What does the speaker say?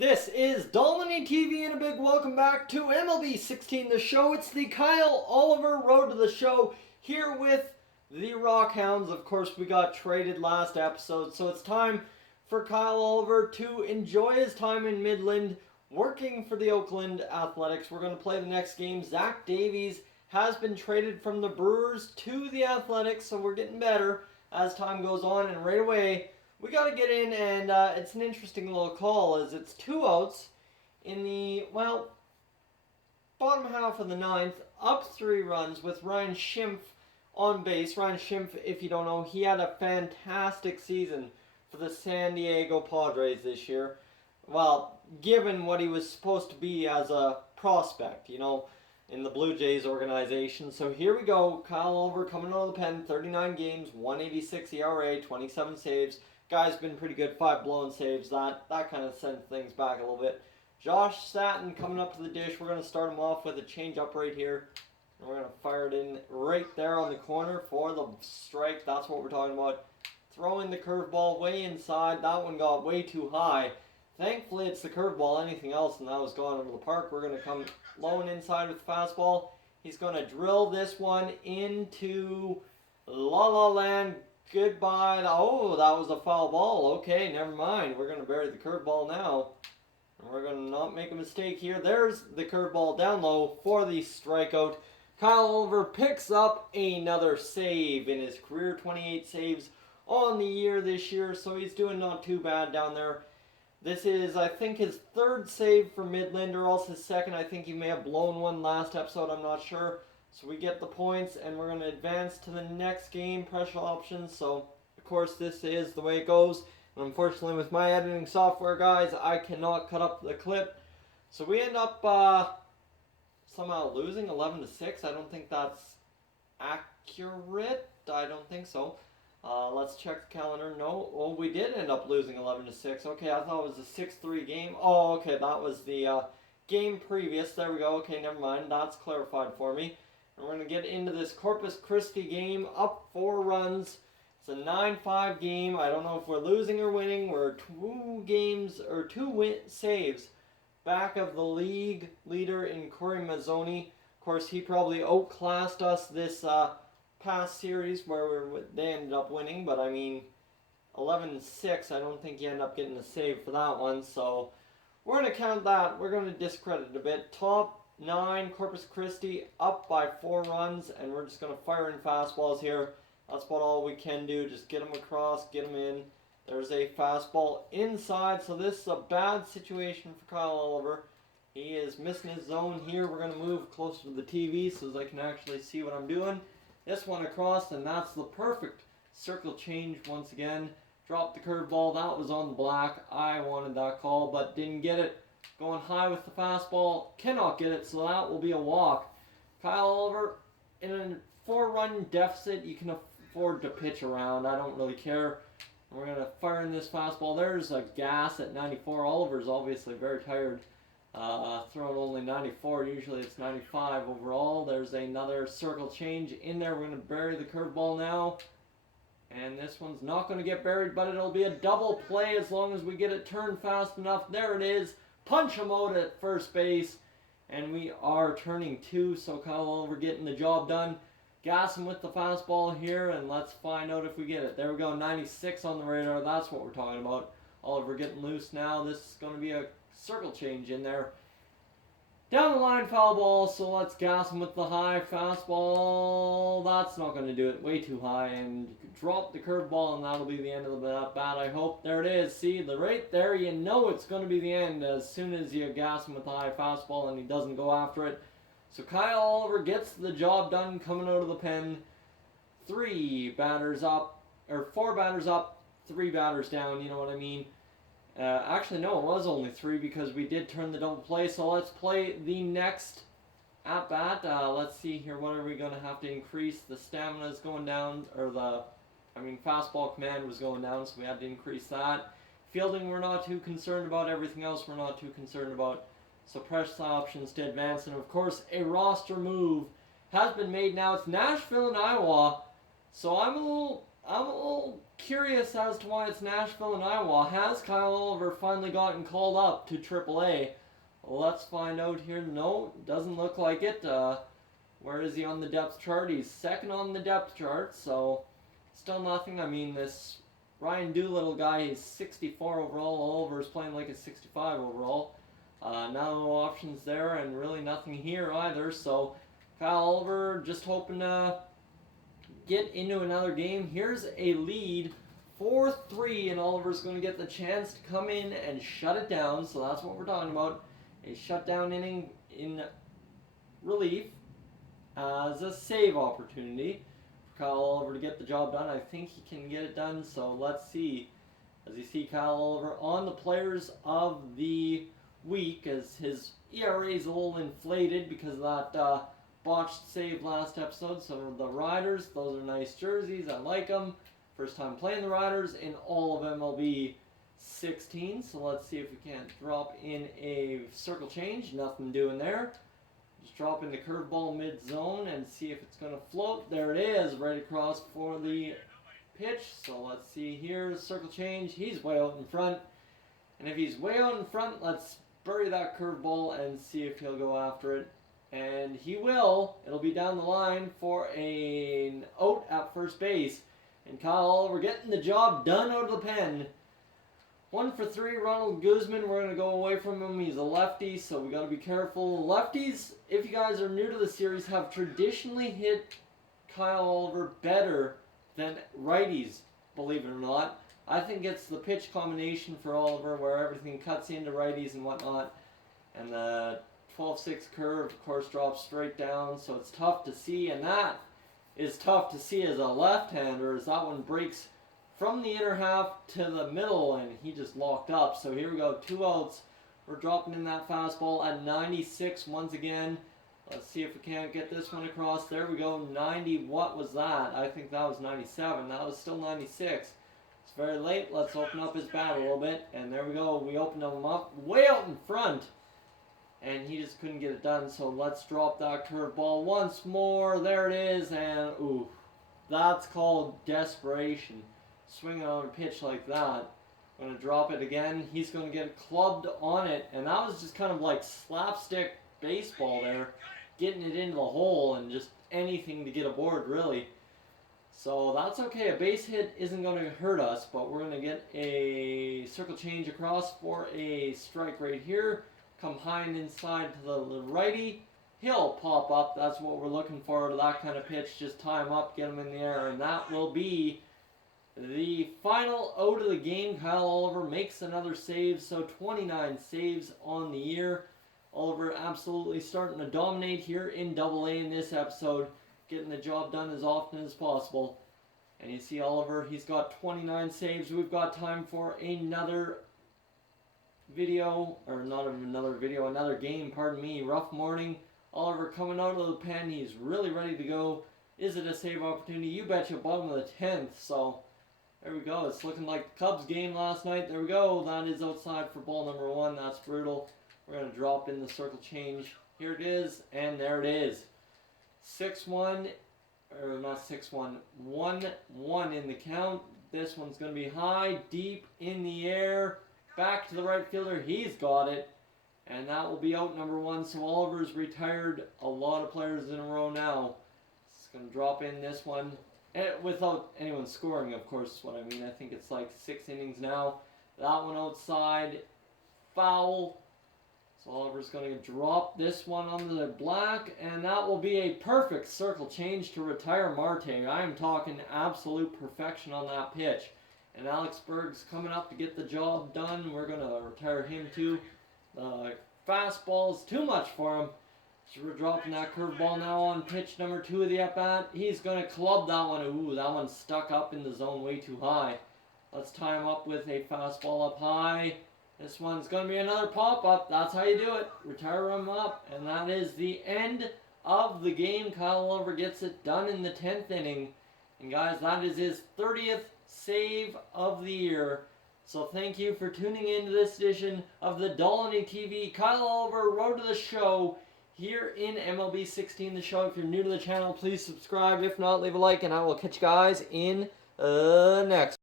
This is Dolmany TV and a big welcome back to MLB 16 The Show. It's the Kyle Oliver Road to the Show here with the Rockhounds. Of course, we got traded last episode, so it's time for Kyle Oliver to enjoy his time in Midland working for the Oakland Athletics. We're going to play the next game. Zach Davies has been traded from the Brewers to the Athletics, so we're getting better as time goes on, and right away we got to get in, and it's an interesting little call as it's 2 outs in the, bottom half of the ninth, up 3 runs with Ryan Schimpf on base. Ryan Schimpf, if you don't know, he had a fantastic season for the San Diego Padres this year. Well, given what he was supposed to be as a prospect, in the Blue Jays organization. So here we go. Kyle Oliver coming out of the pen, 39 games, 186 ERA, 27 saves. Guy's been pretty good, 5 blown saves. That kind of sends things back a little bit. Josh Satin coming up to the dish. We're going to start him off with a changeup right here. And we're going to fire it in right there on the corner for the strike. That's what we're talking about. Throwing the curveball way inside. That one got way too high. Thankfully, it's the curveball. Anything else, and that was gone over the park. We're going to come low and inside with the fastball. He's going to drill this one into La La Land. Goodbye. Oh, that was a foul ball. Okay, never mind. We're going to bury the curveball now. And we're going to not make a mistake here. There's the curveball down low for the strikeout. Kyle Oliver picks up another save in his career, 28 saves on the year this year. So he's doing not too bad down there. This is, I think, his 3rd save for Midland, or else his 2nd. I think he may have blown one last episode. I'm not sure. So we get the points, and we're going to advance to the next game, pressure options. So, of course, this is the way it goes. And unfortunately, with my editing software, guys, I cannot cut up the clip. So we end up somehow losing 11-6. I don't think that's accurate. I don't think so. Let's check the calendar. No, well, we did end up losing 11-6. Okay, I thought it was a 6-3 game. Oh, okay, that was the game previous. There we go. Okay, never mind. That's clarified for me. And we're going to get into this Corpus Christi game, up 4 runs. It's a 9-5 game. I don't know if we're losing or winning. We're 2 saves back of the league leader in Corey Mazzoni. Of course, he probably outclassed us this past series where they ended up winning. But, 11-6, I don't think you end up getting a save for that one. So we're going to count that. We're going to discredit it a bit. Top 9, Corpus Christi up by 4 runs, and we're just going to fire in fastballs here. That's about all we can do. Just get them across, get them in. There's a fastball inside, so this is a bad situation for Kyle Oliver. He is missing his zone here. We're going to move closer to the TV so I can actually see what I'm doing. This one across, and that's the perfect circle change once again. Dropped the curveball. That was on the black. I wanted that call, but didn't get it. Going high with the fastball, cannot get it, so that will be a walk. Kyle Oliver, in a 4-run deficit, you can afford to pitch around. I don't really care. We're going to fire in this fastball. There's a gas at 94. Oliver's obviously very tired. Throwing only 94. Usually it's 95 overall. There's another circle change in there. We're going to bury the curveball now. And this one's not going to get buried, but it'll be a double play as long as we get it turned fast enough. There it is. Punch him out at first base, and we are turning 2, so Kyle Oliver getting the job done. Gas him with the fastball here, and let's find out if we get it. There we go, 96 on the radar. That's what we're talking about. Oliver getting loose now. This is going to be a circle change in there. Down the line, foul ball, so let's gas him with the high fastball. That's not going to do it. Way too high, and drop the curveball, and that'll be the end of that bat, I hope. There it is. See, right there, you know it's going to be the end as soon as you gas him with the high fastball and he doesn't go after it. So Kyle Oliver gets the job done coming out of the pen. 4 batters up, 3 batters down, you know what I mean. Actually, no, it was only 3 because we did turn the double play. So let's play the next at-bat. Let's see here. What are we going to have to increase? The stamina is going down, or fastball command was going down, so we had to increase that. Fielding, we're not too concerned about. Everything else, we're not too concerned about. So press options to advance. And, of course, a roster move has been made now. It's Nashville and Iowa. So I'm a little curious as to why it's Nashville and Iowa. Has Kyle Oliver finally gotten called up to AAA? Let's find out here. No, doesn't look like it. Where is he on the depth chart? He's second on the depth chart, so still nothing. I mean, this Ryan Doolittle guy, he's 64 overall. Oliver's playing like a 65 overall. No options there, and really nothing here either. So Kyle Oliver just hoping to get into another game. Here's a lead, 4-3, and Oliver's going to get the chance to come in and shut it down. So that's what we're talking about. A shutdown inning in relief as a save opportunity for Kyle Oliver to get the job done. I think he can get it done, so let's see. As you see Kyle Oliver on the players of the week, as his ERA is a little inflated because of that botched save last episode. So the Riders, those are nice jerseys. I like them. First time playing the Riders in all of MLB 16. So let's see if we can't drop in a circle change. Nothing doing there. Just drop in the curveball mid-zone and see if it's going to float. There it is, right across for the pitch. So let's see here. Circle change. He's way out in front. And if he's way out in front, let's bury that curveball and see if he'll go after it. And he will. It'll be down the line for an out at first base. And Kyle Oliver getting the job done out of the pen. 1 for 3, Ronald Guzman. We're going to go away from him. He's a lefty, so we got to be careful. Lefties, if you guys are new to the series, have traditionally hit Kyle Oliver better than righties, believe it or not. I think it's the pitch combination for Oliver where everything cuts into righties and whatnot. And the 12-6 curve, of course, drops straight down, so it's tough to see. And that is tough to see as a left-hander, as that one breaks from the inner half to the middle, and he just locked up. So here we go, 2 outs. We're dropping in that fastball at 96 once again. Let's see if we can't get this one across. There we go, 90. What was that? I think that was 97. That was still 96. It's very late. Let's open up his bat a little bit. And there we go. We opened him up way out in front. And he just couldn't get it done. So let's drop that curveball once more. There it is. And, ooh, that's called desperation. Swinging on a pitch like that. I'm going to drop it again. He's going to get clubbed on it. And that was just kind of like slapstick baseball there. Getting it into the hole and just anything to get aboard, really. So that's okay. A base hit isn't going to hurt us, but we're going to get a circle change across for a strike right here. Come high and inside to the righty. He'll pop up. That's what we're looking for. That kind of pitch. Just tie him up, get him in the air, and that will be the final out of the game. Kyle Oliver makes another save, so 29 saves on the year. Oliver absolutely starting to dominate here in AA in this episode, getting the job done as often as possible. And you see Oliver, he's got 29 saves. We've got time for another video, or not another video, another game, pardon me. Rough morning. Oliver coming out of the pen. He's really ready to go. Is it a save opportunity? You betcha, bottom of the 10th. So there we go. It's looking like the Cubs game last night. There we go. That is outside for ball number 1. That's brutal. We're going to drop in the circle change. Here it is, and there it is. 6-1, or not 6-1, 1-1 in the count. This one's going to be high, deep in the air. Back to the right fielder. He's got it. And that will be out number 1. So Oliver's retired a lot of players in a row now. It's going to drop in this one. Without anyone scoring, of course, is what I mean. I think it's like 6 innings now. That one outside. Foul. So Oliver's going to drop this one on the black, and that will be a perfect circle change to retire Marte. I am talking absolute perfection on that pitch. And Alex Berg's coming up to get the job done. We're going to retire him too. The fastball's too much for him. So we're dropping that curveball now on pitch number 2 of the at-bat. He's going to club that one. Ooh, that one's stuck up in the zone way too high. Let's tie him up with a fastball up high. This one's going to be another pop-up. That's how you do it. Retire him up. And that is the end of the game. Kyle Oliver gets it done in the 10th inning. And guys, that is his 30th save of the year. So thank you for tuning in to this edition of the Dolany TV Kyle Oliver Road to the Show here in MLB 16 The Show. If you're new to the channel, please subscribe. If not, leave a like, and I will catch you guys in next.